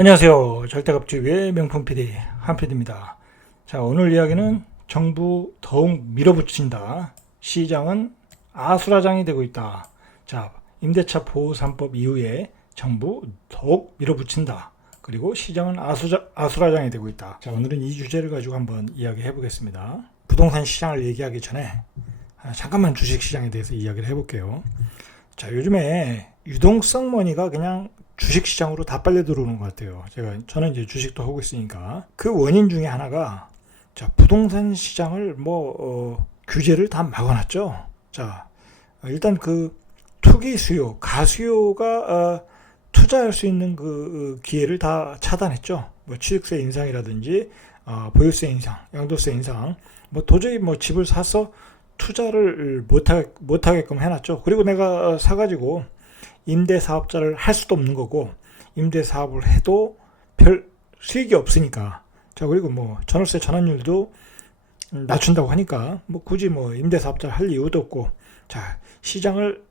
안녕하세요. 절대값주의의 명품 PD 한 PD입니다. 자, 오늘 이야기는 정부 더욱 밀어붙인다. 시장은 아수라장이 되고 있다. 자, 임대차 보호 3법 이후에 정부 더욱 밀어붙인다. 그리고 시장은 아수라장이 되고 있다. 자, 오늘은 이 주제를 가지고 한번 이야기해 보겠습니다. 부동산 시장을 얘기하기 전에 잠깐만 주식 시장에 대해서 이야기를 해볼게요. 자, 요즘에 유동성 머니가 그냥 주식시장으로 다 빨려 들어오는 것 같아요. 저는 이제 주식도 하고 있으니까. 그 원인 중에 하나가, 자, 부동산 시장을 규제를 다 막아놨죠. 자, 일단 그 투기 수요, 가수요가 투자할 수 있는 그 기회를 다 차단했죠. 뭐 취득세 인상이라든지, 보유세 인상, 양도세 인상, 뭐 도저히 뭐 집을 사서 투자를 못하게끔 해놨죠. 그리고 내가 사가지고 임대사업자를 할 수도 없는 거고, 임대사업을 해도 별 수익이 없으니까. 자, 그리고 뭐 전월세 전환율도 낮춘다고 하니까 뭐 굳이 뭐 임대사업자를 할 이유도 없고, 자, 시장을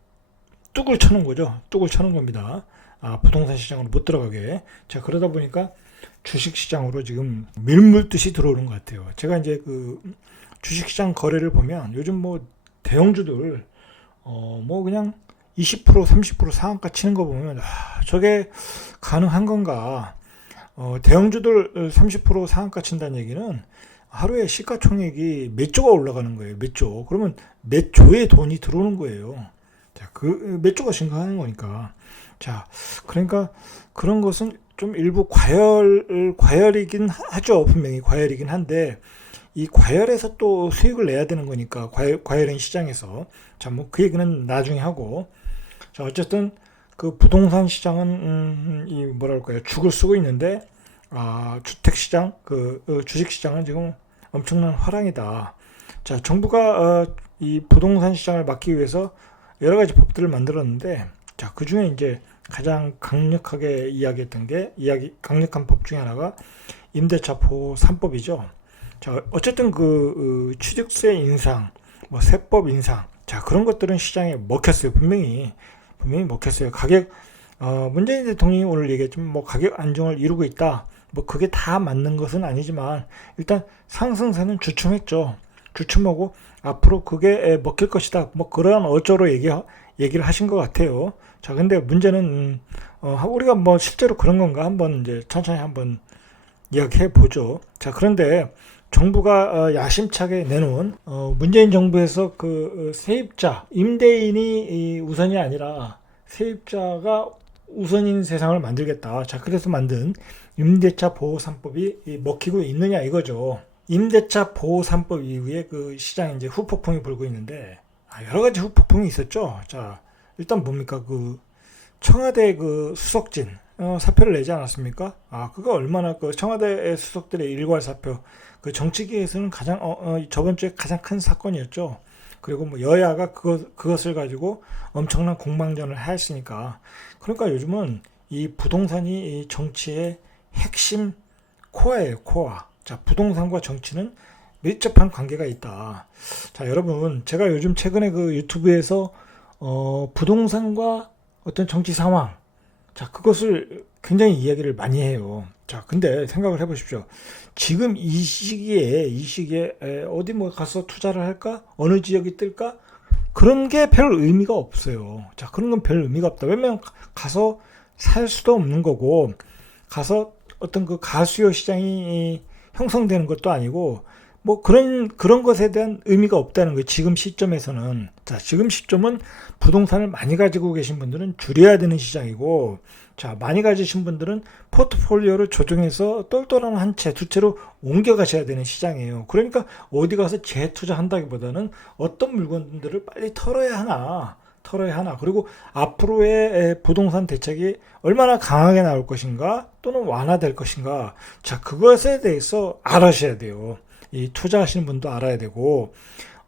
뚝을 쳐놓은 거죠. 뚝을 쳐놓은 겁니다. 부동산 시장으로 못 들어가게. 자, 그러다 보니까 주식시장으로 지금 밀물듯이 들어오는 것 같아요. 제가 이제 그 주식시장 거래를 보면 요즘 뭐 대형주들 뭐 그냥 20% 30% 상한가 치는 거 보면 저게 가능한 건가. 대형주들 30% 상한가 친다는 얘기는 하루에 시가총액이 몇 조가 올라가는 거예요. 몇 조. 그러면 몇 조의 돈이 들어오는 거예요. 자, 그 몇 조가 증가하는 거니까. 자, 그러니까 그런 것은 좀 일부 과열이긴 하죠. 분명히 과열이긴 한데, 이 과열에서 또 수익을 내야 되는 거니까, 과열인 시장에서. 자, 뭐 그 얘기는 나중에 하고. 자, 어쨌든 그 부동산 시장은 이 뭐랄까요, 죽을 쓰고 있는데, 주택 시장, 주식 시장은 지금 엄청난 화랑이다. 자, 정부가 이 부동산 시장을 막기 위해서 여러 가지 법들을 만들었는데, 자, 그 중에 이제 가장 강력하게 강력한 법 중에 하나가 임대차 보호 3법이죠. 자, 어쨌든 그 취득세 인상, 뭐 세법 인상, 자, 그런 것들은 시장에 먹혔어요. 분명히 먹혔어요. 가격, 문재인 대통령이 오늘 얘기했지만 뭐 가격 안정을 이루고 있다. 뭐 그게 다 맞는 것은 아니지만 일단 상승세는 주춤했죠. 주춤하고 앞으로 그게 먹힐 것이다. 뭐 그러한 어조로 얘기를 하신 것 같아요. 자, 근데 문제는 우리가 뭐 실제로 그런 건가 한번 이제 천천히 한번 이야기해 보죠. 자, 그런데 정부가 야심차게 내놓은 문재인 정부에서 그 세입자, 임대인이 우선이 아니라 세입자가 우선인 세상을 만들겠다. 자, 그래서 만든 임대차 보호 3법이 먹히고 있느냐 이거죠. 임대차 보호 3법 이후에 그 시장에 이제 후폭풍이 불고 있는데, 여러 가지 후폭풍이 있었죠. 자, 일단 뭡니까? 그 청와대 그 수석진 사표를 내지 않았습니까? 그거 얼마나 그 청와대 수석들의 일괄 사표, 그 정치계에서는 가장 저번 주에 가장 큰 사건이었죠. 그리고 뭐 여야가 그것을 가지고 엄청난 공방전을 했으니까. 그러니까 요즘은 이 부동산이 이 정치의 핵심 코어예요, 코어. 자, 부동산과 정치는 밀접한 관계가 있다. 자, 여러분, 제가 요즘 최근에 그 유튜브에서 부동산과 어떤 정치 상황, 자, 그것을 굉장히 이야기를 많이 해요. 자, 근데 생각을 해보십시오. 지금 이 시기에 어디 뭐 가서 투자를 할까? 어느 지역이 뜰까? 그런 게 별 의미가 없어요. 자, 그런 건 별 의미가 없다. 왜냐면 가서 살 수도 없는 거고, 가서 어떤 그 가수요 시장이 형성되는 것도 아니고, 뭐 그런 것에 대한 의미가 없다는 거예요. 지금 시점에서는. 자, 지금 시점은 부동산을 많이 가지고 계신 분들은 줄여야 되는 시장이고, 자, 많이 가지신 분들은 포트폴리오를 조정해서 똘똘한 한 채, 두 채로 옮겨가셔야 되는 시장이에요. 그러니까 어디 가서 재투자한다기보다는 어떤 물건들을 빨리 털어야 하나. 그리고 앞으로의 부동산 대책이 얼마나 강하게 나올 것인가, 또는 완화될 것인가. 자, 그것에 대해서 알아셔야 돼요. 이 투자하시는 분도 알아야 되고,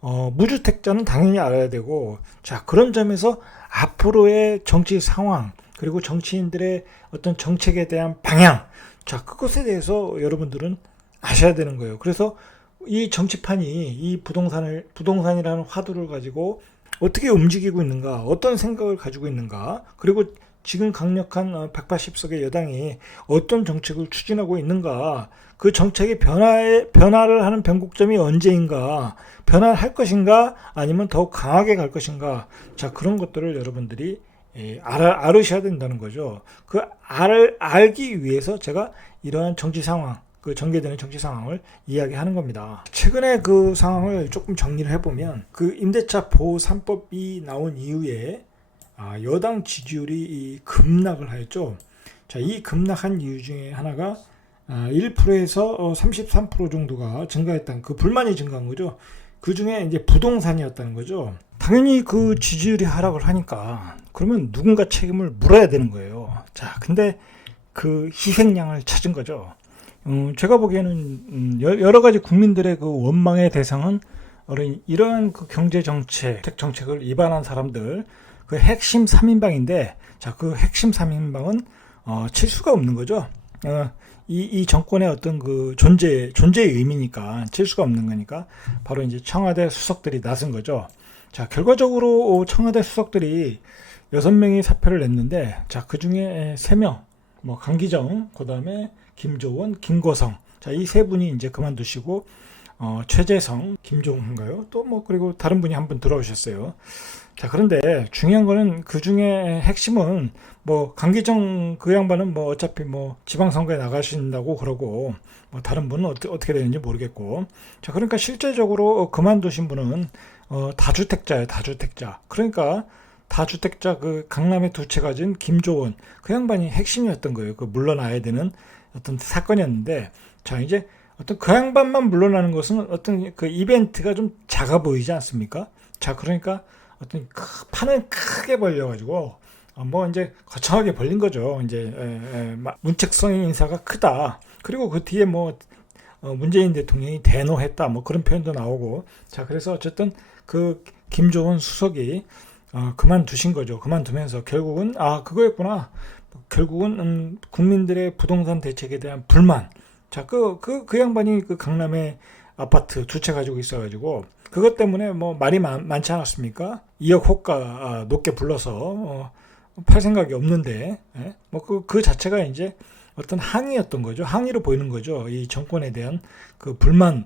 무주택자는 당연히 알아야 되고, 자, 그런 점에서 앞으로의 정치 상황, 그리고 정치인들의 어떤 정책에 대한 방향, 자, 그것에 대해서 여러분들은 아셔야 되는 거예요. 그래서 이 정치판이 이 부동산이라는 화두를 가지고 어떻게 움직이고 있는가, 어떤 생각을 가지고 있는가, 그리고 지금 강력한 180석의 여당이 어떤 정책을 추진하고 있는가, 그 정책의 변화를 하는 변곡점이 언제인가, 변화할 것인가 아니면 더욱 강하게 갈 것인가, 자 그런 것들을 여러분들이 알으셔야 된다는 거죠. 그 알기 위해서 제가 이러한 정치 상황, 그 전개되는 정치 상황을 이야기하는 겁니다. 최근에 그 상황을 조금 정리를 해보면, 그 임대차 보호 3법이 나온 이후에 여당 지지율이 급락을 하였죠. 자, 이 급락한 이유 중에 하나가 1%에서 33% 정도가 증가했다는, 그 불만이 증가한 거죠. 그 중에 이제 부동산이었다는 거죠. 당연히 그 지지율이 하락을 하니까 그러면 누군가 책임을 물어야 되는 거예요. 자, 근데 그 희생양을 찾은 거죠. 제가 보기에는 여러 가지 국민들의 그 원망의 대상은 이러한 그 경제 정책을 위반한 사람들, 그 핵심 3인방인데, 자, 그 핵심 3인방은 칠 수가 없는 거죠. 이 정권의 어떤 그 존재의 의미니까 칠 수가 없는 거니까 바로 이제 청와대 수석들이 나선 거죠. 자, 결과적으로 청와대 수석들이 6명이 사표를 냈는데, 자, 그 중에 3명, 뭐 강기정, 그 다음에 김조원, 김고성, 자, 이 세 분이 이제 그만두시고, 최재성, 김종훈인가요? 또 뭐 그리고 다른 분이 한 분 들어오셨어요. 자, 그런데 중요한 거는 그 중에 핵심은 뭐 강기정 그 양반은 뭐 어차피 뭐 지방선거에 나가신다고 그러고, 뭐 다른 분은 어떻게 되는지 모르겠고, 자, 그러니까 실제적으로 그만두신 분은 다주택자예요, 다주택자. 그러니까 다주택자 그 강남에 2채 가진 김조원, 그 양반이 핵심이었던 거예요. 그 물러나야 되는 어떤 사건이었는데, 자, 이제 어떤 그 양반만 물러나는 것은 어떤 그 이벤트가 좀 작아 보이지 않습니까? 자, 그러니까 어떤 판을 크게 벌려가지고 뭐 이제 거창하게 벌린 거죠. 이제 문책성 인사가 크다. 그리고 그 뒤에 뭐 문재인 대통령이 대노했다. 뭐 그런 표현도 나오고. 자, 그래서 어쨌든 그 김조원 수석이 그만두신 거죠. 그만두면서 결국은 그거였구나. 결국은 국민들의 부동산 대책에 대한 불만. 자, 그 양반이 그 강남에 아파트 2채 가지고 있어가지고 그것 때문에 뭐 말이 많지 않았습니까? 2억 호가 높게 불러서 팔 생각이 없는데, 뭐 그 자체가 이제 어떤 항의였던 거죠. 항의로 보이는 거죠. 이 정권에 대한 그 불만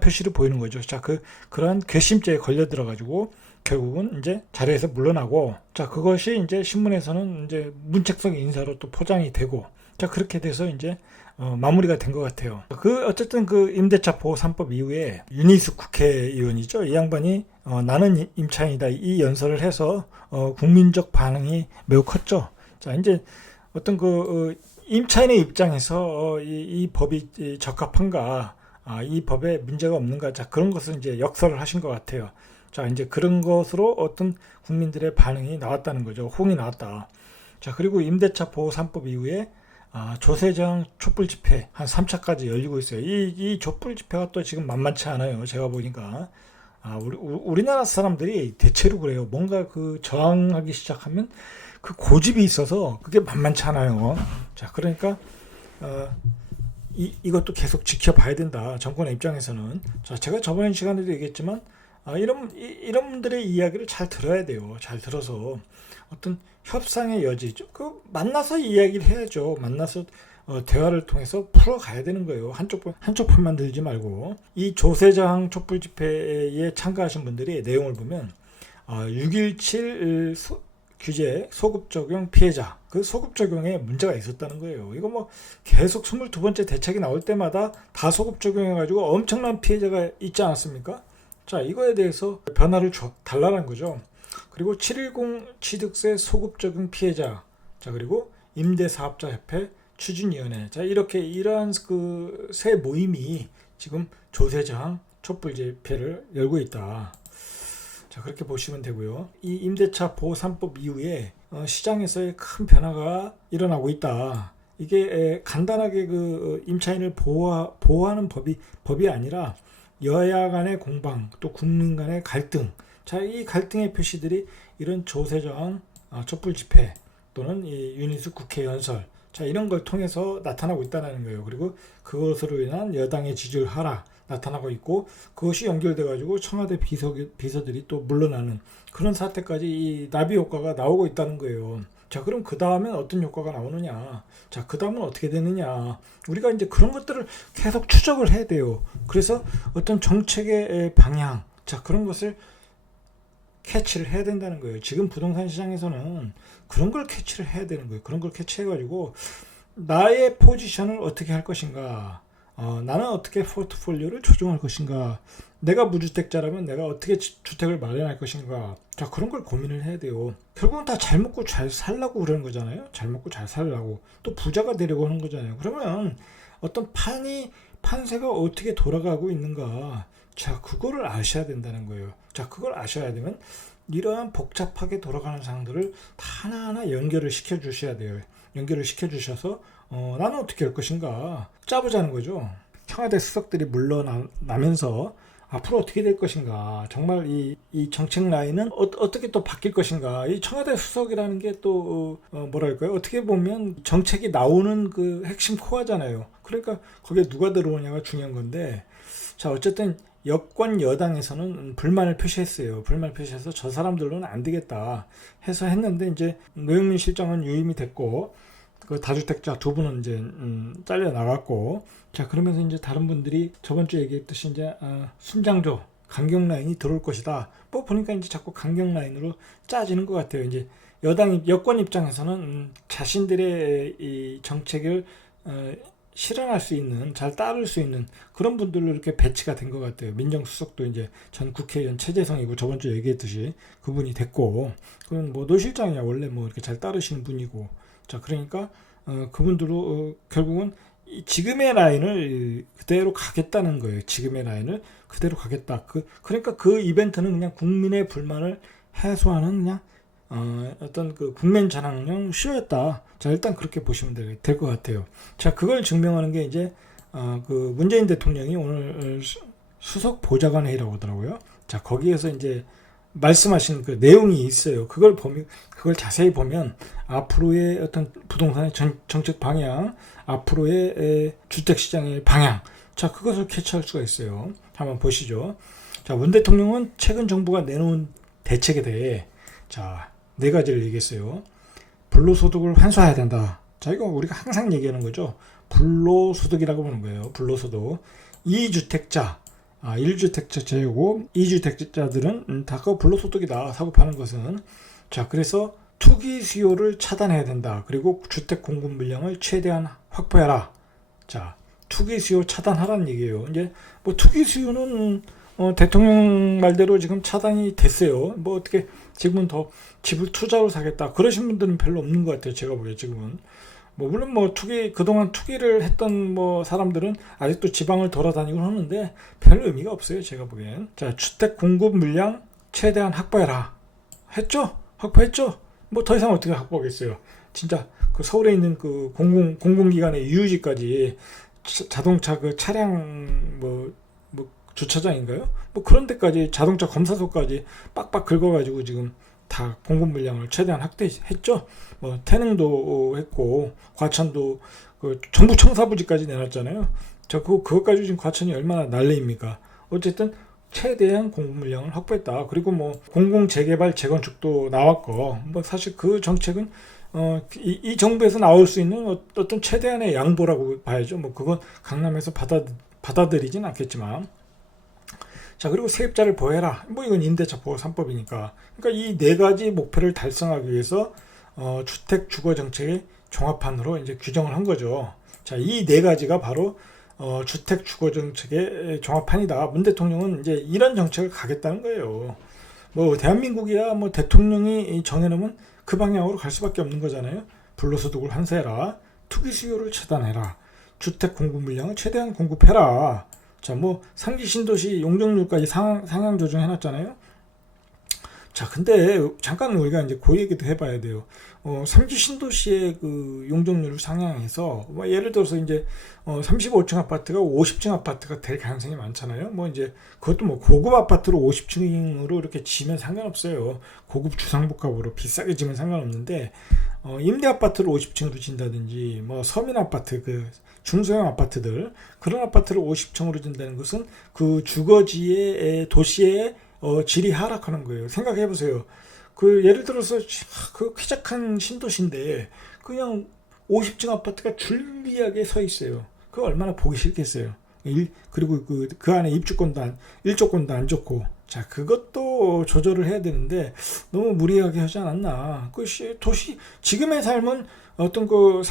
표시로 보이는 거죠. 자, 그러한 괘씸죄에 걸려 들어가지고 결국은 이제 자리에서 물러나고, 자, 그것이 이제 신문에서는 이제 문책성 인사로 또 포장이 되고, 자, 그렇게 돼서 이제 마무리가 된 것 같아요. 어쨌든 그 임대차 보호 3법 이후에 윤희숙 국회의원이죠. 이 양반이 나는 임차인이다 이 연설을 해서 국민적 반응이 매우 컸죠. 자, 이제 어떤 그 임차인의 입장에서 이 법이 적합한가, 이 법에 문제가 없는가, 자, 그런 것을 이제 역설을 하신 것 같아요. 자, 이제 그런 것으로 어떤 국민들의 반응이 나왔다는 거죠. 호응이 나왔다. 자, 그리고 임대차 보호 3법 이후에 조세정 촛불 집회 한 3차까지 열리고 있어요. 이 촛불 집회가 또 지금 만만치 않아요. 제가 보니까 우리나라 사람들이 대체로 그래요. 뭔가 그 저항하기 시작하면 그 고집이 있어서 그게 만만치 않아요. 자, 그러니까 이것도 계속 지켜봐야 된다. 정권의 입장에서는. 자, 제가 저번 시간에도 얘기했지만 이런 분들의 이야기를 잘 들어야 돼요. 잘 들어서 어떤 협상의 여지, 그 만나서 이야기를 해야죠. 만나서 대화를 통해서 풀어가야 되는 거예요. 한쪽 편만 들지 말고. 이 조세장 촛불 집회에 참가하신 분들이 내용을 보면 6.17 규제 소급 적용 피해자, 그 소급 적용에 문제가 있었다는 거예요. 이거 뭐 계속 22번째 대책이 나올 때마다 다 소급 적용해가지고 엄청난 피해자가 있지 않았습니까? 자, 이거에 대해서 변화를 달라는 거죠. 그리고 710 취득세 소급 적용 피해자, 자, 그리고 임대사업자협회 추진위원회, 자, 이러한 그 세 모임이 지금 조세저항 촛불 집회를 열고 있다. 자, 그렇게 보시면 되고요. 이 임대차 보호 3법 이후에 시장에서의 큰 변화가 일어나고 있다. 이게 간단하게 그 임차인을 보호하는 법이 아니라 여야 간의 공방, 또 국민 간의 갈등, 자, 이 갈등의 표시들이 이런 조세저항 촛불 집회 또는 이 윤희숙 국회 연설, 자, 이런 걸 통해서 나타나고 있다는 거예요. 그리고 그것으로 인한 여당의 지지율 하락 나타나고 있고, 그것이 연결돼 가지고 청와대 비서들이 또 물러나는 그런 사태까지 이 나비 효과가 나오고 있다는 거예요. 자, 그럼 그 다음엔 어떤 효과가 나오느냐? 자, 그 다음은 어떻게 되느냐? 우리가 이제 그런 것들을 계속 추적을 해야 돼요. 그래서 어떤 정책의 방향, 자, 그런 것을 캐치를 해야 된다는 거예요. 지금 부동산 시장에서는 그런 걸 캐치를 해야 되는 거예요. 그런 걸 캐치해가지고 나의 포지션을 어떻게 할 것인가, 나는 어떻게 포트폴리오를 조정할 것인가, 내가 무주택자라면 내가 어떻게 주택을 마련할 것인가, 자, 그런 걸 고민을 해야 돼요. 결국은 다 잘 먹고 잘 살라고 그러는 거잖아요. 잘 먹고 잘 살라고, 또 부자가 되려고 하는 거잖아요. 그러면 어떤 판세가 어떻게 돌아가고 있는가, 자, 그거를 아셔야 된다는 거예요. 자, 그걸 아셔야 되면 이러한 복잡하게 돌아가는 상황들을 다 하나하나 연결을 시켜 주셔야 돼요. 연결을 시켜 주셔서 나는 어떻게 할 것인가 짜보자는 거죠. 청와대 수석들이 물러나면서 앞으로 어떻게 될 것인가, 정말 이 정책 라인은 어떻게 또 바뀔 것인가. 이 청와대 수석이라는 게 또 뭐랄까요, 어떻게 보면 정책이 나오는 그 핵심 코어잖아요. 그러니까 거기에 누가 들어오냐가 중요한 건데, 자, 어쨌든 여권 여당에서는 불만을 표시했어요. 불만을 표시해서 저 사람들로는 안 되겠다 해서 했는데, 이제 노영민 실장은 유임이 됐고, 그 다주택자 두 분은 이제 잘려 나갔고, 자, 그러면서 이제 다른 분들이 저번 주에 얘기했듯이 이제 순장조 강경 라인이 들어올 것이다. 뭐 보니까 이제 자꾸 강경 라인으로 짜지는 것 같아요. 이제 여권 입장에서는 자신들의 이 정책을 실현할 수 있는, 잘 따를 수 있는 그런 분들로 이렇게 배치가 된 것 같아요. 민정수석도 이제 전 국회의원 최재성이고, 저번 주에 얘기했듯이 그분이 됐고, 그건 뭐 노 실장이야 원래 뭐 이렇게 잘 따르시는 분이고, 자, 그러니까 그분들로 결국은 지금의 라인을 그대로 가겠다는 거예요. 지금의 라인을 그대로 가겠다. 그러니까 그 이벤트는 그냥 국민의 불만을 해소하는 그냥 어떤 그 국면 전환용 쇼였다. 자, 일단 그렇게 보시면 될 것 같아요. 자, 그걸 증명하는 게 이제 그 문재인 대통령이 오늘 수석 보좌관 회의라고 하더라고요. 자, 거기에서 이제 말씀하신 그 내용이 있어요. 그걸 자세히 보면 앞으로의 어떤 부동산의 정책 방향, 앞으로의 주택시장의 방향, 자, 그것을 캐치할 수가 있어요. 한번 보시죠. 자, 문 대통령은 최근 정부가 내놓은 대책에 대해 자, 4가지를 얘기했어요. 불로소득을 환수해야 된다. 자, 이거 우리가 항상 얘기하는 거죠. 불로소득이라고 보는 거예요. 불로소득. 2주택자, 1주택자 제외고 2주택자들은 다 그 불로소득이다. 사고 파는 것은. 자, 그래서 투기 수요를 차단해야 된다. 그리고 주택 공급 물량을 최대한 확보해라. 자, 투기 수요 차단하라는 얘기예요. 이제 뭐 투기 수요는 대통령 말대로 지금 차단이 됐어요. 뭐 어떻게 지금은 더 집을 투자로 사겠다 그러신 분들은 별로 없는 것 같아요. 제가 보기에 지금은. 뭐 물론 뭐 그동안 투기를 했던 뭐 사람들은 아직도 지방을 돌아다니고 하는데 별 의미가 없어요. 제가 보기엔. 자, 주택 공급 물량 최대한 확보해라. 했죠? 확보했죠? 뭐 더 이상 어떻게 확보하겠어요? 진짜 그 서울에 있는 그 공공기관의 유유지까지 자동차 그 차량 뭐 주차장인가요? 뭐 그런 데까지 자동차 검사소까지 빡빡 긁어가지고 지금 다 공급 물량을 최대한 확대했죠. 뭐 태릉도 했고 과천도 그 전부 청사부지까지 내놨잖아요. 자, 그것까지 지금 과천이 얼마나 난리입니까? 어쨌든 최대한 공급 물량을 확보했다. 그리고 뭐 공공 재개발 재건축도 나왔고, 뭐 사실 그 정책은 이 정부에서 나올 수 있는 어떤 최대한의 양보라고 봐야죠. 뭐 그건 강남에서 받아들이진 않겠지만. 자, 그리고 세입자를 보호해라. 뭐 이건 임대차 보호 3법이니까. 그러니까 이 4가지 목표를 달성하기 위해서 주택 주거 정책의 종합판으로 이제 규정을 한 거죠. 자, 이 4가지가 바로 주택 주거 정책의 종합판이다. 문 대통령은 이제 이런 정책을 가겠다는 거예요. 뭐 대한민국이야 뭐 대통령이 정해놓으면 그 방향으로 갈 수밖에 없는 거잖아요. 불로소득을 환수해라. 투기 수요를 차단해라. 주택 공급 물량을 최대한 공급해라. 자, 뭐 상기 신도시 용적률까지 상향 조정해놨잖아요. 자, 근데 잠깐 우리가 이제 그 얘기도 해봐야 돼요. 3기 신도시의 그 용적률을 상향해서 뭐 예를 들어서 이제 35층 아파트가 50층 아파트가 될 가능성이 많잖아요. 뭐 이제 그것도 뭐 고급 아파트로 50층으로 이렇게 지면 상관없어요. 고급 주상복합으로 비싸게 지면 상관없는데 임대 아파트를 50층으로 진다든지 뭐 서민 아파트 그 중소형 아파트들 그런 아파트를 50층으로 진다는 것은 그 주거지의 도시의 질이 하락하는 거예요. 생각해 보세요. 그 예를 들어서 그 쾌적한 신도시인데 그냥 50층 아파트가 줄리하게 서 있어요. 그거 얼마나 보기 싫겠어요. 그리고 그 안에 일조권도 안 좋고. 자, 그것도 조절을 해야 되는데 너무 무리하게 하지 않았나. 도시, 지금의 삶은 어떤 그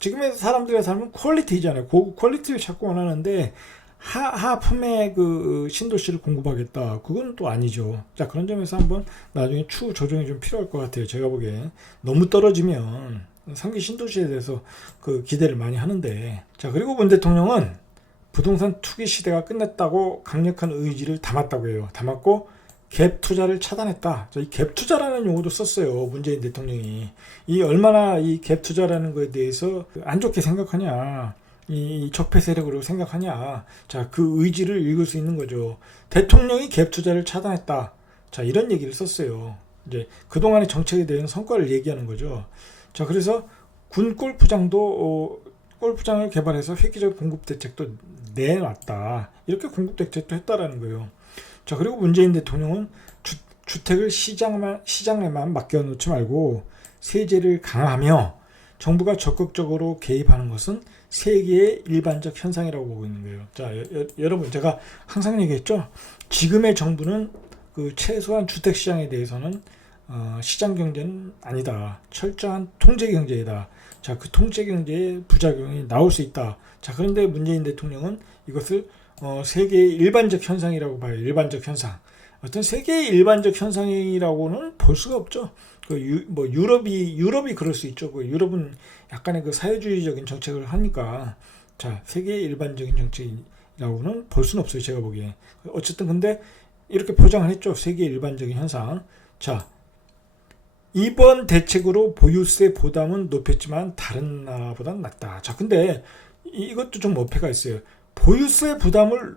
지금의 사람들의 삶은 퀄리티잖아요. 고급 퀄리티를 자꾸 원하는데 하품의 그 신도시를 공급하겠다. 그건 또 아니죠. 자, 그런 점에서 한번 나중에 추후 조정이 좀 필요할 것 같아요. 제가 보기엔. 너무 떨어지면 3기 신도시에 대해서 그 기대를 많이 하는데. 자, 그리고 문 대통령은 부동산 투기 시대가 끝났다고 강력한 의지를 담았다고 해요. 담았고 갭 투자를 차단했다. 이 갭 투자라는 용어도 썼어요. 문재인 대통령이. 얼마나 이 갭 투자라는 거에 대해서 안 좋게 생각하냐. 이 적폐 세력으로 생각하냐. 자, 그 의지를 읽을 수 있는 거죠. 대통령이 갭 투자를 차단했다. 자, 이런 얘기를 썼어요. 이제 그동안의 정책에 대한 성과를 얘기하는 거죠. 자, 그래서 군 골프장을 개발해서 획기적 공급 대책도 내놨다. 이렇게 공급 대책도 했다라는 거예요. 자, 그리고 문재인 대통령은 주택을 시장에만 맡겨놓지 말고 세제를 강화하며 정부가 적극적으로 개입하는 것은 세계의 일반적 현상이라고 보고 있는 거예요. 자, 여러분, 제가 항상 얘기했죠. 지금의 정부는 그 최소한 주택 시장에 대해서는 시장 경제는 아니다. 철저한 통제 경제이다. 자, 그 통제 경제의 부작용이 나올 수 있다. 자, 그런데 문재인 대통령은 이것을 세계의 일반적 현상이라고 봐요. 일반적 현상. 어떤 세계의 일반적 현상이라고는 볼 수가 없죠. 유럽이 그럴 수 있죠. 유럽은 약간의 그 사회주의적인 정책을 하니까. 자, 세계의 일반적인 정책이라고는 볼 수는 없어요. 제가 보기에. 어쨌든 근데 이렇게 포장을 했죠. 세계의 일반적인 현상. 자, 이번 대책으로 보유세 부담은 높였지만 다른 나라보다는 낫다. 자, 근데 이것도 좀 어폐가 있어요. 보유세 부담을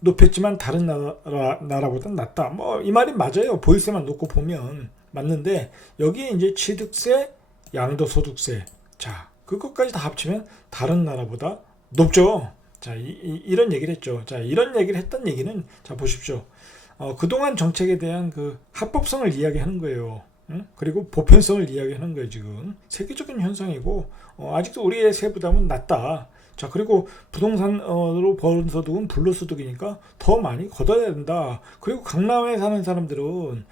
높였지만 다른 나라보다는 낫다. 이 말이 맞아요. 보유세만 놓고 보면 맞는데 여기에 이제 취득세, 양도소득세. 자, 그것까지 다 합치면 다른 나라보다 높죠. 자, 이런 얘기를 했죠. 자, 이런 얘기를 했던 얘기는 자, 보십시오. 그동안 정책에 대한 그 합법성을 이야기하는 거예요. 그리고 보편성을 이야기하는 거예요. 지금 세계적인 현상이고 아직도 우리의 세부담은 낮다. 자, 그리고 부동산으로 버는 소득은 불로소득이니까 더 많이 걷어야 된다. 그리고 강남에 사는 사람들은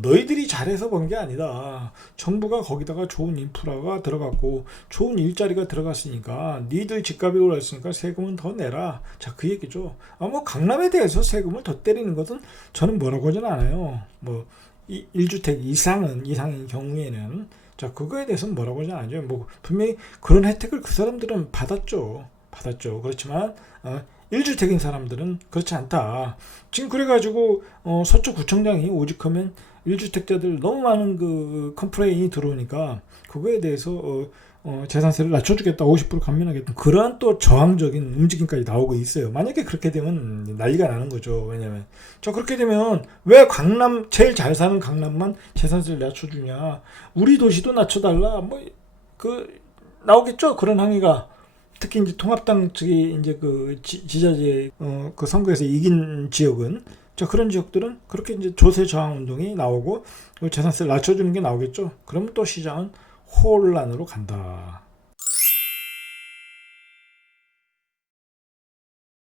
너희들이 잘해서 번 게 아니다. 정부가 거기다가 좋은 인프라가 들어갔고 좋은 일자리가 들어갔으니까 니들 집값이 올랐으니까 세금은 더 내라. 자, 그 얘기죠. 강남에 대해서 세금을 더 때리는 것은 저는 뭐라고 하진 않아요. 1주택 이상인 경우에는 자, 그거에 대해서는 뭐라고 하지 않아요. 분명히 그런 혜택을 그 사람들은 받았죠. 그렇지만 1주택인 사람들은 그렇지 않다. 지금 그래가지고 서초구청장이 오직하면 1주택자들 너무 많은 그 컴플레인이 들어오니까 그거에 대해서 재산세를 낮춰주겠다, 50% 감면하겠다. 그러한 또 저항적인 움직임까지 나오고 있어요. 만약에 그렇게 되면 난리가 나는 거죠. 왜냐면 자, 그렇게 되면 왜 제일 잘 사는 강남만 재산세를 낮춰주냐? 우리 도시도 낮춰달라. 나오겠죠. 그런 항의가. 특히 이제 통합당 측이 이제 그 지자체 그 선거에서 이긴 지역은 자, 그런 지역들은 그렇게 이제 조세 저항 운동이 나오고 재산세를 낮춰주는 게 나오겠죠. 그러면 또 시장은 혼란으로 간다.